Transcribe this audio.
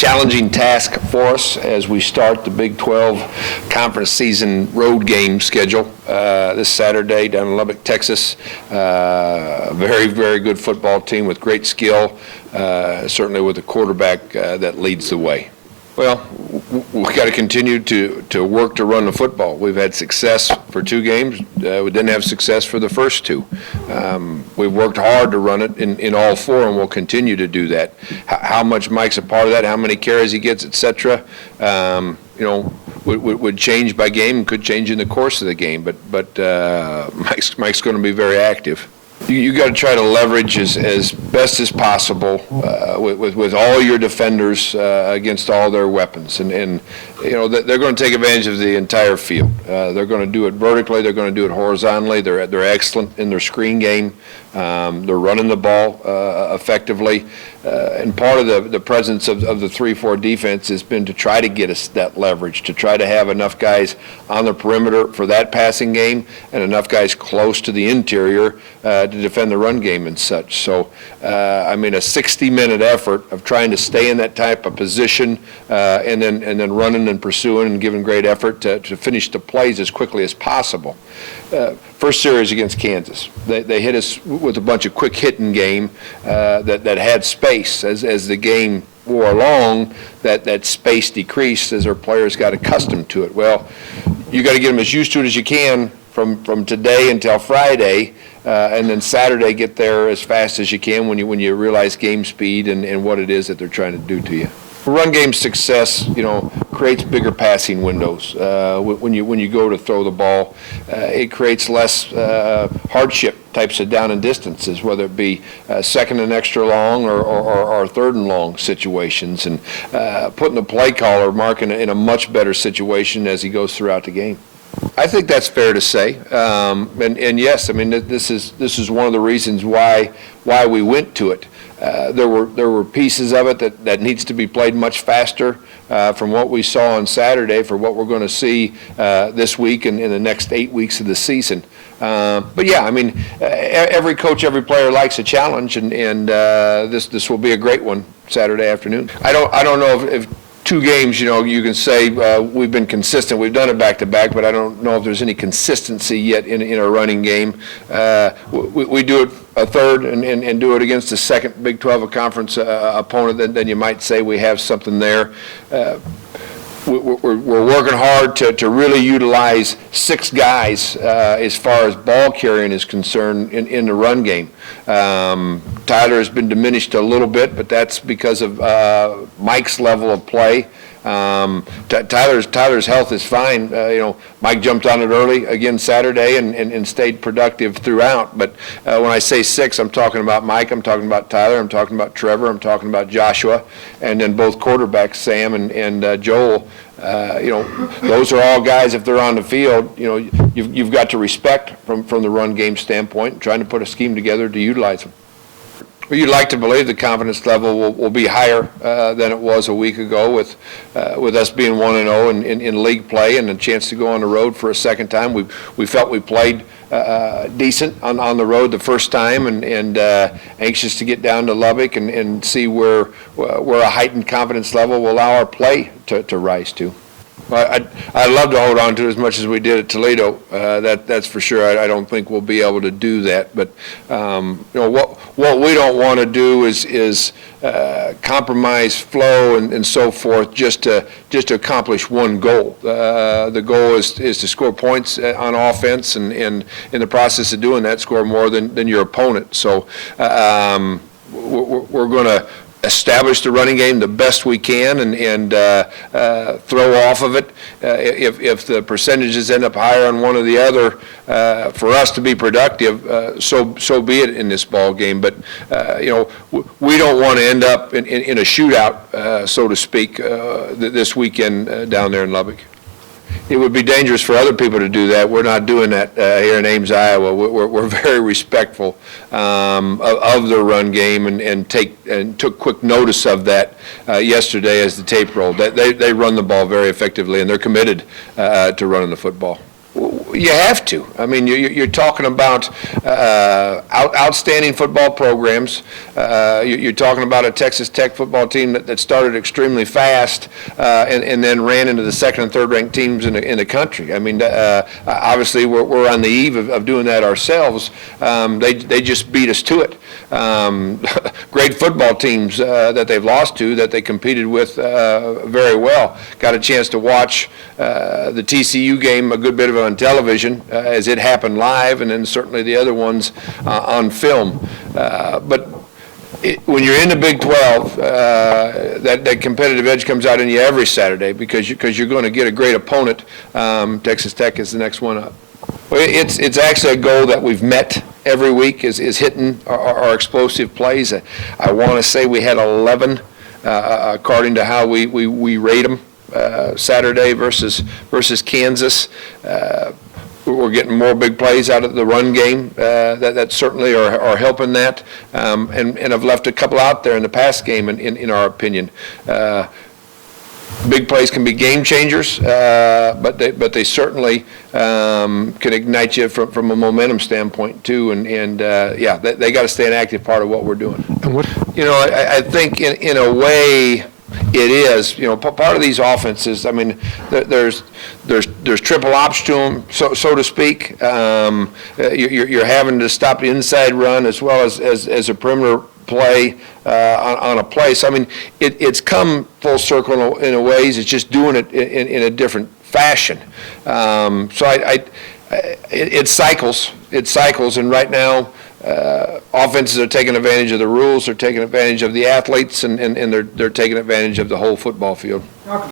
challenging task for us as we start the Big 12 conference season road game schedule this Saturday down in Lubbock, Texas. Very, very good football team with great skill, certainly with a quarterback that leads the way. Well, we've got to continue to work to run the football. We've had success for 2 games. We didn't have success for the first 2. We've worked hard to run it in all 4, and we'll continue to do that. How much Mike's a part of that, how many carries he gets, et cetera, would change by game, could change in the course of the game. But Mike's going to be very active. You got to try to leverage as best as possible with all your defenders against all their weapons, and they're going to take advantage of the entire field. They're going to do it vertically. They're going to do it horizontally. They're excellent in their screen game. They're running the ball effectively, and part of the presence of the 3-4 defense has been to try to get us that leverage, to try to have enough guys on the perimeter for that passing game and enough guys close to the interior to defend the run game and such. So, a 60-minute effort of trying to stay in that type of position and then running and pursuing and giving great effort to finish the plays as quickly as possible. First series against Kansas, they hit us with a bunch of quick hitting game that had space. As the game wore along, that space decreased as our players got accustomed to it. Well, you got to get them as used to it as you can from today until Friday, and then Saturday get there as fast as you can when you realize game speed and what it is that they're trying to do to you. Run game success, creates bigger passing windows. When you go to throw the ball, it creates less hardship types of down and distances, whether it be second and extra long or third and long situations, and putting the play caller, Mark, in a much better situation as he goes throughout the game. I think that's fair to say, and yes, this is one of the reasons why we went to it. There were pieces of it that needs to be played much faster from what we saw on Saturday for what we're going to see this week and in the next 8 weeks of the season. But yeah, every coach, every player likes a challenge, and this will be a great one Saturday afternoon. I don't know if 2 games, you can say we've been consistent. We've done it back-to-back, but I don't know if there's any consistency yet in a running game. We do it a third and do it against a second Big 12 conference opponent, then you might say we have something there. We're working hard to really utilize 6 guys as far as ball carrying is concerned in the run game. Tyler has been diminished a little bit, but that's because of Mike's level of play. Tyler's health is fine. Mike jumped on it early again Saturday and stayed productive throughout. But when I say 6, I'm talking about Mike, I'm talking about Tyler, I'm talking about Trevor, I'm talking about Joshua, and then both quarterbacks, Sam and Joel. Those are all guys, if they're on the field, you've got to respect from the run game standpoint, trying to put a scheme together to utilize them. You'd like to believe the confidence level will be higher than it was a week ago with us being 1-0 in league play and a chance to go on the road for a second time. We felt we played decent on the road the first time and anxious to get down to Lubbock and see where a heightened confidence level will allow our play to rise to. Well, I'd love to hold on to it as much as we did at Toledo. That's for sure. I don't think we'll be able to do that. But what we don't want to do is compromise flow and so forth just to accomplish one goal. The goal is to score points on offense, and in the process of doing that, score more than your opponent. So we're going to establish the running game the best we can and throw off of it. If the percentages end up higher on one or the other, for us to be productive, so be it in this ball game. But we don't want to end up in a shootout, so to speak, this weekend down there in Lubbock. It would be dangerous for other people to do that. We're not doing that here in Ames, Iowa. We're very respectful of the run game and took quick notice of that yesterday as the tape rolled. They run the ball very effectively, and they're committed to running the football. You have to. I mean, you're talking about outstanding football programs You're talking about a Texas Tech football team that started extremely fast and then ran into the second and third ranked teams in the country. I mean, obviously we're on the eve of doing that ourselves. They just beat us to it. Great football teams that they've lost to, that they competed with very well. Got a chance to watch the TCU game a good bit of it on television as it happened live, and then certainly the other ones on film. But when you're in the Big 12, that competitive edge comes out in you every Saturday because you're going to get a great opponent. Texas Tech is the next one up. Well, it's actually a goal that we've met every week is hitting our explosive plays. I want to say we had 11 according to how we rate them Saturday versus Kansas. We're getting more big plays out of the run game that certainly are helping that, and have left a couple out there in the pass game in our opinion. Big plays can be game changers, but they certainly can ignite you from a momentum standpoint too. And yeah, they got to stay an active part of what we're doing. And what? I think in a way it is. Part of these offenses. I mean, there's triple ops to them, so to speak. You're having to stop the inside run as well as a perimeter play on a play. So I mean, it's come full circle in a ways. It's just doing it in a different fashion. It cycles. It cycles, and right now, offenses are taking advantage of the rules. They're taking advantage of the athletes, and they're taking advantage of the whole football field.